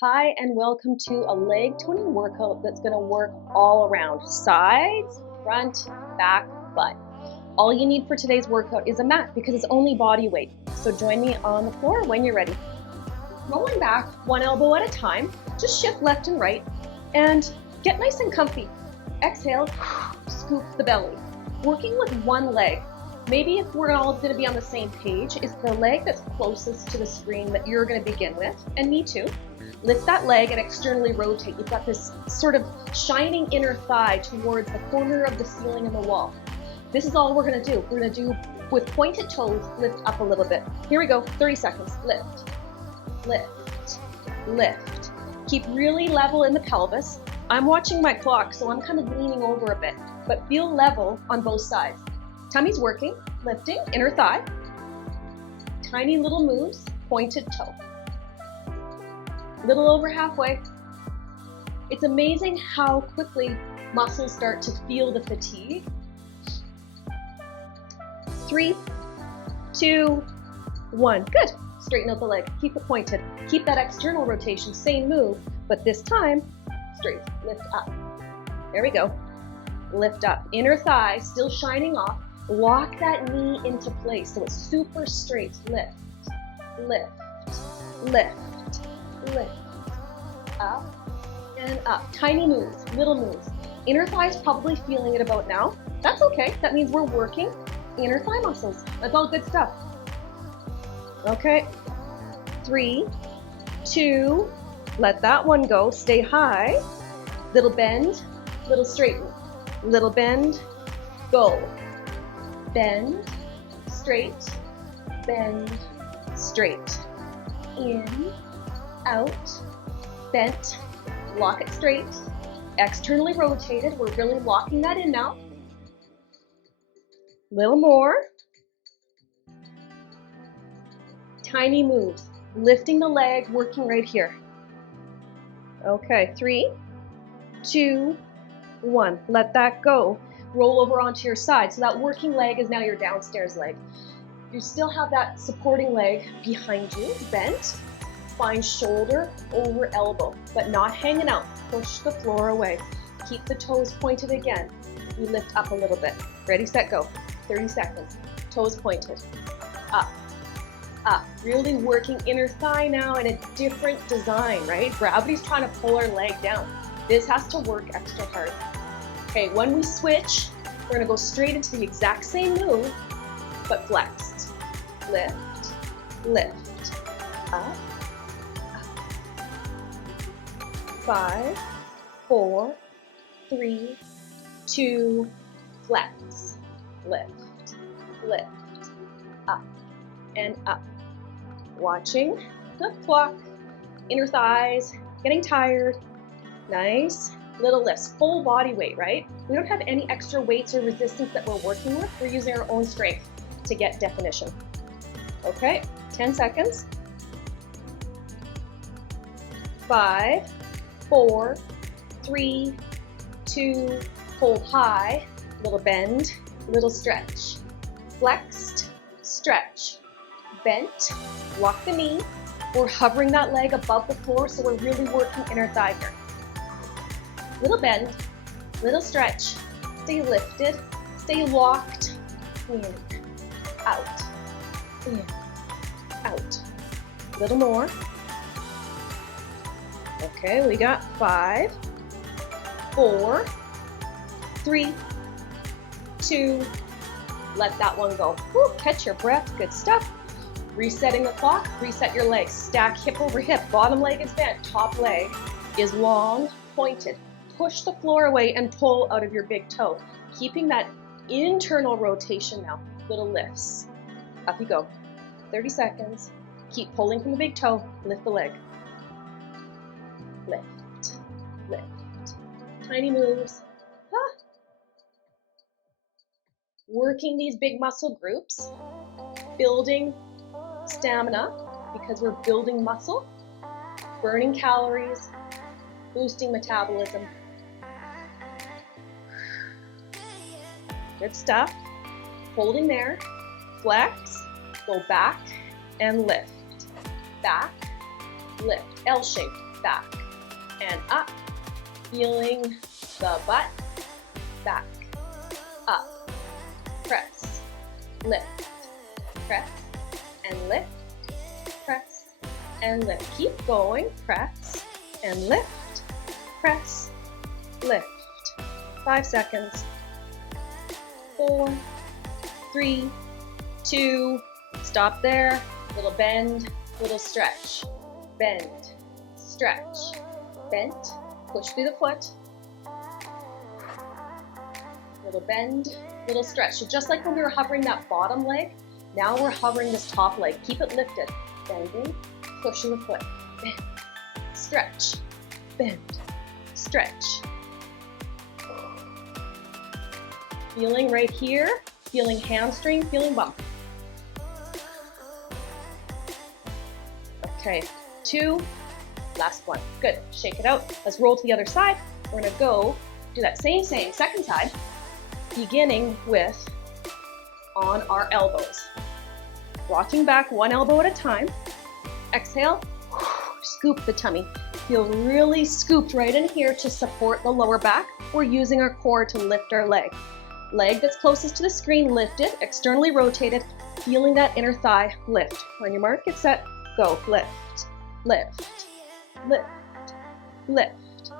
Hi, and welcome to a leg toning workout that's going to work all around sides, front, back, butt. All you need for today's workout is a mat because it's only body weight. So join me on the floor when you're ready. Rolling back, one elbow at a time, just shift left and right and get nice and comfy. Exhale, scoop the belly. Working with one leg. Maybe if we're all going to be on the same page, is the leg that's closest to the screen that you're going to begin with, and me too. Lift that leg and externally rotate. You've got this sort of shining inner thigh towards the corner of the ceiling and the wall. This is all we're going to do. We're going to do with pointed toes, lift up a little bit. Here we go, 30 seconds. Lift, lift, lift. Keep really level in the pelvis. I'm watching my clock, so I'm kind of leaning over a bit, but feel level on both sides. Tummy's working, lifting, inner thigh. Tiny little moves, pointed toe. Little over halfway. It's amazing how quickly muscles start to feel the fatigue. 3, 2, 1. Good. Straighten out the leg. Keep it pointed. Keep that external rotation. Same move, but this time, straight. Lift up. There we go. Lift up. Inner thigh still shining off. Lock that knee into place so it's super straight. Lift, lift, lift, lift. Up and up. Tiny moves, little moves. Inner thigh is probably feeling it about now. That's okay. That means we're working inner thigh muscles. That's all good stuff. Okay. 3, 2, let that one go. Stay high. Little bend, little straighten. Little bend, go. Bend, straight, bend, straight. In, out, bent, lock it straight, externally rotated. We're really locking that in now. Little more. Tiny moves, lifting the leg, working right here. Okay, 3, 2, 1. Let that go. Roll over onto your side. So that working leg is now your downstairs leg. You still have that supporting leg behind you, bent. Find shoulder over elbow, but not hanging out. Push the floor away. Keep the toes pointed again. We lift up a little bit. Ready, set, go. 30 seconds. Toes pointed. Up, up. Really working inner thigh now in a different design, right? Gravity's trying to pull our leg down. This has to work extra hard. Okay, when we switch, we're gonna go straight into the exact same move, but flexed. Lift, lift, up, 5, 4, 3, 2, flex, lift, lift, up and up. Watching the clock, inner thighs, getting tired. Nice little lifts, full body weight, right? We don't have any extra weights or resistance that we're working with. We're using our own strength to get definition. Okay, 10 seconds. 5, 4, 3, 2, hold high, little bend, little stretch. Flexed, stretch, bent, lock the knee. We're hovering that leg above the floor, so we're really working inner thigh here. Little bend, little stretch, stay lifted, stay locked, in, out, in, out. Little more. Okay, we got 5, 4, 3, 2, let that one go. Woo, catch your breath, good stuff. Resetting the clock, reset your legs. Stack hip over hip, bottom leg is bent, top leg is long, pointed. Push the floor away and pull out of your big toe. Keeping that internal rotation now. Little lifts. Up you go. 30 seconds. Keep pulling from the big toe. Lift the leg. Lift, lift. Tiny moves. Ah. Working these big muscle groups. Building stamina because we're building muscle. Burning calories. Boosting metabolism. Good stuff. Holding there, flex, go back and lift. Back, lift, L shape. back, and up. Feeling the butt, back, up, press, lift, press, and lift, press, and lift. Keep going, press, and lift, press, lift. 5 seconds. 4, 3, 2, stop there. Little bend, little stretch. Bend, stretch, bend, push through the foot. Little bend, little stretch. So just like when we were hovering that bottom leg, now we're hovering this top leg. Keep it lifted. Bending, pushing the foot. Bend, stretch, bend, stretch. Feeling right here, feeling hamstring, feeling bump. Okay, 2, last one. Good, shake it out. Let's roll to the other side. We're gonna go do that same, second side, beginning with on our elbows. Rocking back 1 elbow at a time. Exhale, scoop the tummy. Feel really scooped right in here to support the lower back. We're using our core to lift our leg. Leg that's closest to the screen lifted, externally rotated, feeling that inner thigh lift. On your mark, get set, go. Lift, lift, lift, lift.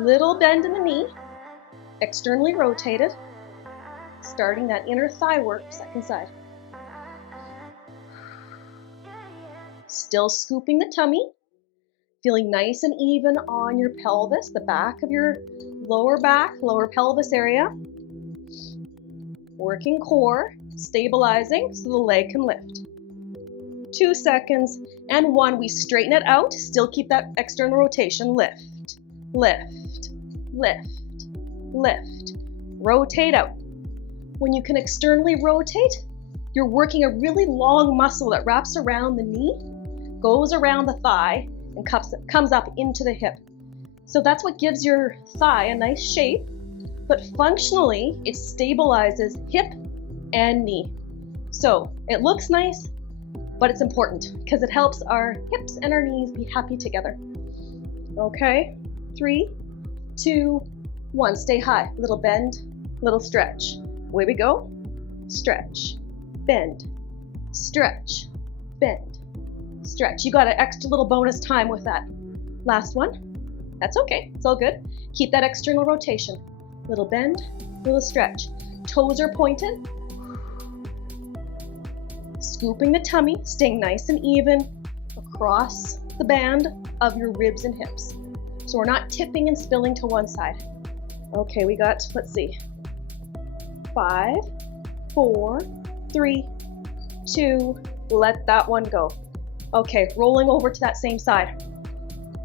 Little bend in the knee, externally rotated, starting that inner thigh work, second side. Still scooping the tummy, feeling nice and even on your pelvis, the back of your lower back, lower pelvis area. Working core, stabilizing so the leg can lift. 2 seconds, and 1, we straighten it out, still keep that external rotation, lift, lift, lift, lift, rotate out. When you can externally rotate, you're working a really long muscle that wraps around the knee, goes around the thigh, and comes up into the hip. So that's what gives your thigh a nice shape, but functionally, it stabilizes hip and knee. So it looks nice, but it's important because it helps our hips and our knees be happy together. Okay, 3, 2, 1, stay high. Little bend, little stretch. Away we go. Stretch, bend, stretch, bend, stretch. You got an extra little bonus time with that. Last one. That's okay, it's all good. Keep that external rotation. Little bend, little stretch. Toes are pointed. Scooping the tummy, staying nice and even across the band of your ribs and hips. So we're not tipping and spilling to one side. Okay, we got, let's see, 5, 4, 3, 2, let that one go. Okay, rolling over to that same side.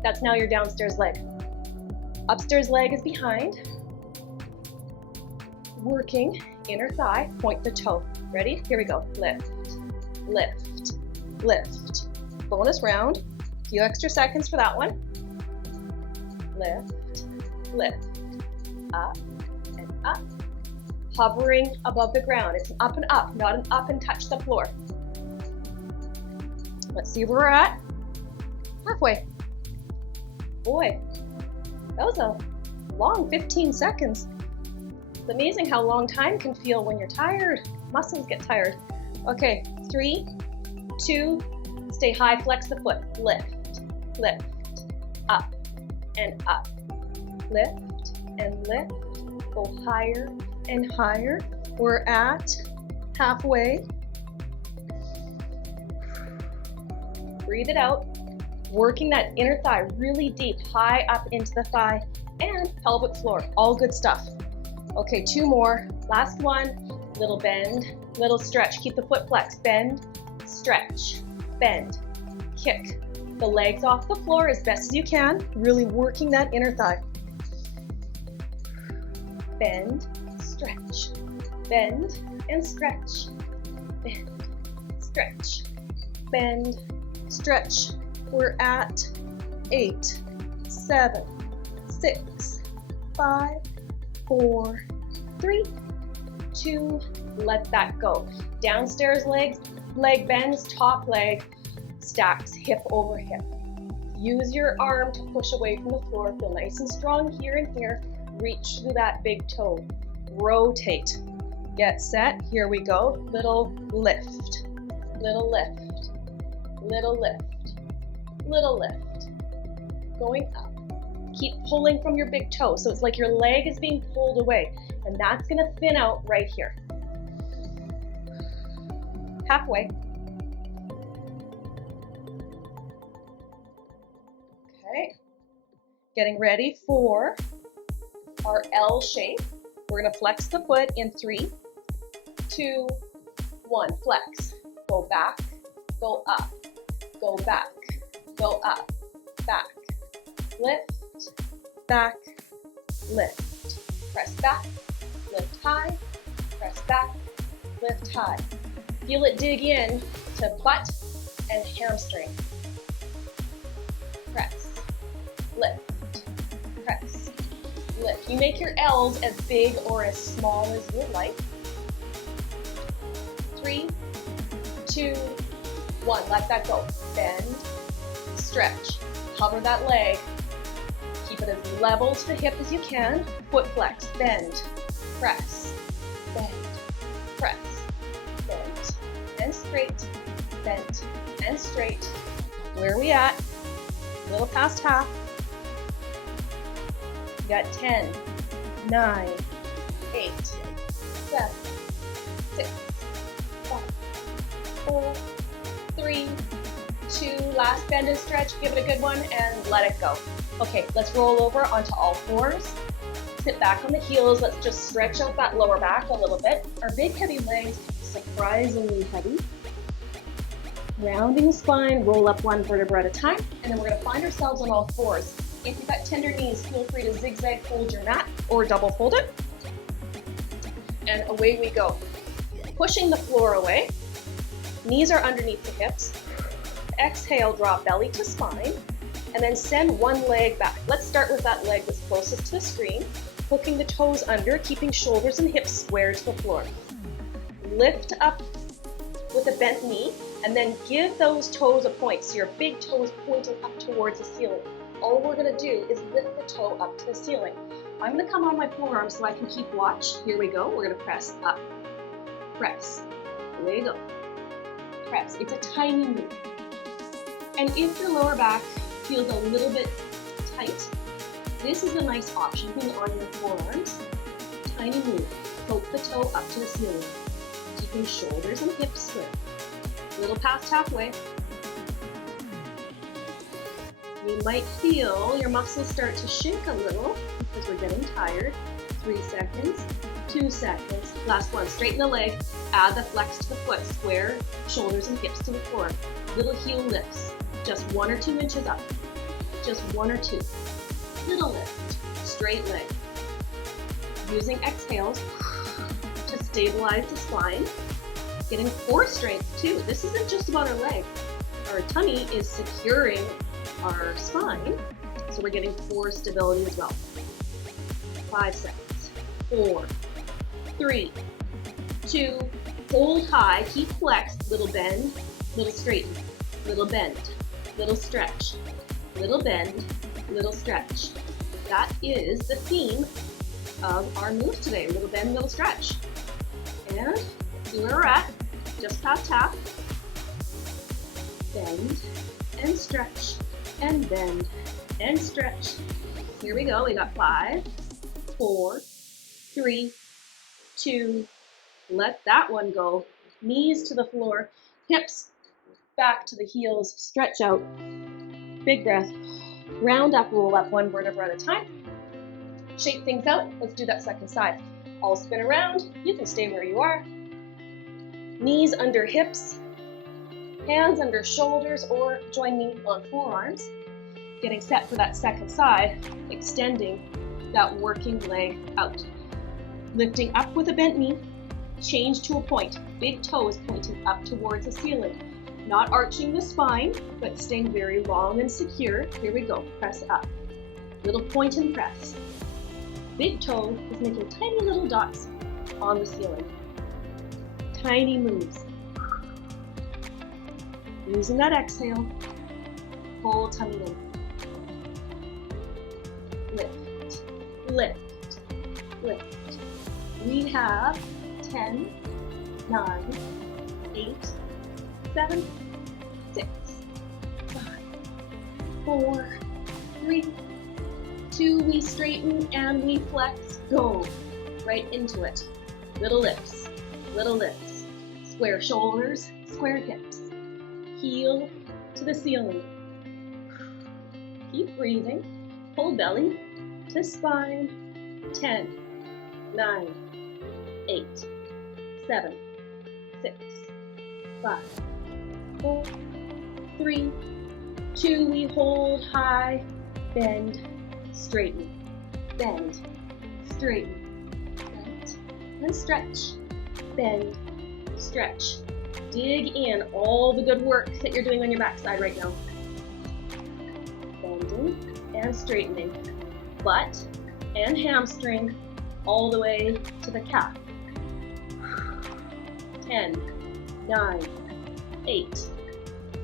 That's now your downstairs leg. Upstairs leg is behind. Working inner thigh, point the toe. Ready? Here we go. Lift, lift, lift. Bonus round. A few extra seconds for that one. Lift, lift, up and up. Hovering above the ground. It's an up and up, not an up and touch the floor. Let's see where we're at. Halfway. Boy, that was a long 15 seconds. It's amazing how long time can feel when you're tired. Muscles get tired. Okay, 3, 2, stay high, flex the foot. Lift, lift, up and up. Lift and lift. Go higher and higher. We're at halfway. Breathe it out. Working that inner thigh really deep, high up into the thigh and pelvic floor. All good stuff. Okay, 2 more. Last one. Little bend, little stretch. Keep the foot flexed. Bend, stretch, bend, kick the legs off the floor as best as you can. Really working that inner thigh. Bend, stretch, bend and stretch. Bend, stretch, bend, stretch. We're at 8, 7, 6, 5, 4, 3, 2, let that go. Downstairs legs, leg bends, top leg stacks hip over hip. Use your arm to push away from the floor. Feel nice and strong here and here. Reach through that big toe. Rotate. Get set. Here we go. Little lift. Little lift. Little lift. Little lift. Going up. Keep pulling from your big toe. So it's like your leg is being pulled away. And that's going to thin out right here. Halfway. Okay. Getting ready for our L shape. We're going to flex the foot in 3, 2, 1. Flex. Go back. Go up. Go back. Go up. Back. Lift. Back. Lift. Press back. Lift high. Press back. Lift high. Feel it dig in to butt and hamstring. Press. Lift. Press. Lift. You make your L's as big or as small as you would like. 3, 2, 1. Let that go. Bend. Stretch. Hover that leg. Keep it as level to the hip as you can. Foot flex. Bend. Press. Bend. Press. Bend. And straight. Bend. And straight. Where are we at? A little past half. You got 10, 9, 8, 7, 6, 5, 4, 3, 2. Last bend and stretch. Give it a good one and let it go. Okay, let's roll over onto all fours. Sit back on the heels. Let's just stretch out that lower back a little bit. Our big heavy legs, surprisingly heavy. Rounding the spine, roll up one vertebra at a time, and then we're going to find ourselves on all fours. If you've got tender knees, feel free to zigzag fold your mat or double fold it. And away we go. Pushing the floor away. Knees are underneath the hips. Exhale, draw belly to spine, and then send one leg back. Let's start with that leg that's closest to the screen, hooking the toes under, keeping shoulders and hips square to the floor. Lift up with a bent knee, and then give those toes a point. So your big toe is pointing up towards the ceiling. All we're going to do is lift the toe up to the ceiling. I'm going to come on my forearms so I can keep watch. Here we go. We're going to press up. Press. Away you go. Press. It's a tiny move. And if your lower back feels a little bit tight, this is a nice option. Being on your forearms. Tiny move. Poke the toe up to the ceiling. Keeping shoulders and hips square. A little past halfway. You might feel your muscles start to shake a little because we're getting tired. 3 seconds, 2 seconds. Last one, straighten the leg, add the flex to the foot, square shoulders and hips to the floor. Little heel lifts, just 1 or 2 inches up. Just 1 or 2. Little lift, straight leg. Using exhales to stabilize the spine. Getting core strength too. This isn't just about our leg. Our tummy is securing our spine, so we're getting core stability as well. 5 seconds. 4, 3, 2, hold high, keep flexed, little bend, little straighten, little bend, little stretch, little bend, little stretch. That is the theme of our move today, little bend, little stretch. And see where we're at, just past half. Bend and stretch and bend and stretch. Here we go, we got 5, 4, 3, 2, let that one go. Knees to the floor, hips back to the heels, stretch out, big breath, round up, roll up one vertebra at a time. Shake things out, let's do that second side. I'll spin around, you can stay where you are. Knees under hips, hands under shoulders, or join me on forearms. Getting set for that second side, extending that working leg out. Lifting up with a bent knee, change to a point. Big toe is pointing up towards the ceiling. Not arching the spine, but staying very long and secure. Here we go, press up. Little point and press. Big toe is making tiny little dots on the ceiling. Tiny moves. Using that exhale, full tummy in. lift, lift, lift. We have 10, 9, 8, 7, 6, 5, 4, 3, 2. We straighten and we flex. Go right into it. Little lifts, little lifts. Square shoulders, square hips. Heel to the ceiling. Keep breathing. Pull belly to spine. 10, 9, 8, 7, 6, 5, 4, 3, 2. We hold high. Bend, straighten, bend, straighten, bend, and stretch, bend, stretch. Dig in all the good work that you're doing on your backside right now. Bending and straightening, butt and hamstring all the way to the calf. 10, 9, 8,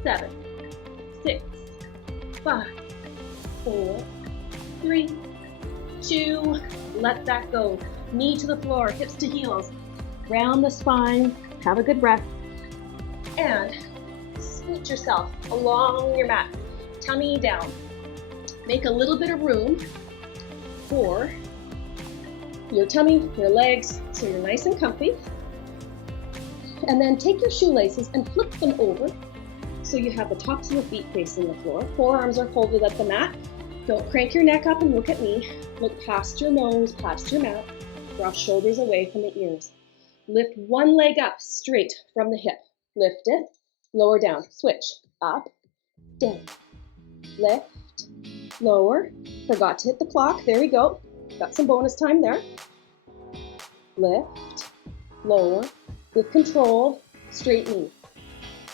7, 6, 5, 4, 3, 2, let that go. Knee to the floor, hips to heels. Round the spine, have a good breath. And scoot yourself along your mat, tummy down. Make a little bit of room for your tummy, your legs, so you're nice and comfy. And then take your shoelaces and flip them over so you have the tops of your feet facing the floor. Forearms are folded at the mat. Don't crank your neck up and look at me. Look past your nose, past your mouth. Draw shoulders away from the ears. Lift one leg up straight from the hip. Lift it, lower down, switch, up, down, lift, lower. Forgot to hit the clock, there we go. Got some bonus time there. Lift, lower, with control, straight knee.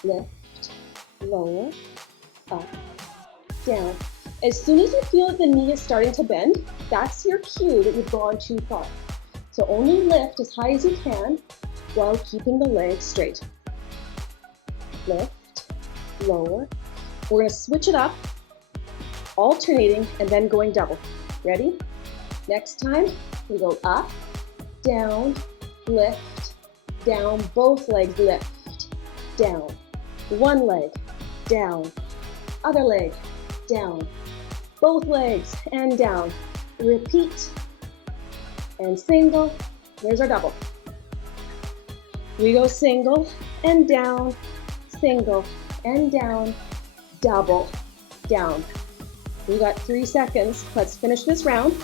Lift, lower, up, down. As soon as you feel that the knee is starting to bend, that's your cue that you've gone too far. So only lift as high as you can while keeping the legs straight. Lift, lower. We're going to switch it up, alternating and then going double. Ready? Next time, we go up, down, lift, down, both legs lift, down. One leg, down, other leg, down, both legs and down. Repeat, and single, there's our double. We go single and down, single and down, double, down. We got 3 seconds. Let's finish this round.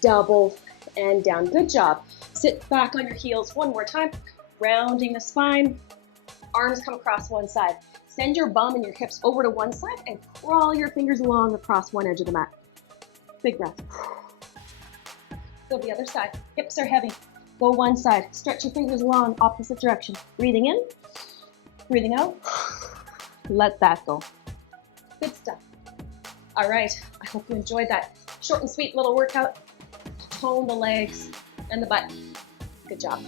Double and down. Good job. Sit back on your heels one more time. Rounding the spine. Arms come across one side. Send your bum and your hips over to one side and crawl your fingers along across one edge of the mat. Big breath. Go the other side. Hips are heavy. Go one side. Stretch your fingers along, opposite direction. Breathing in, breathing out. Let that go. Good stuff. All right, I hope you enjoyed that short and sweet little workout. Tone the legs and the butt. Good job.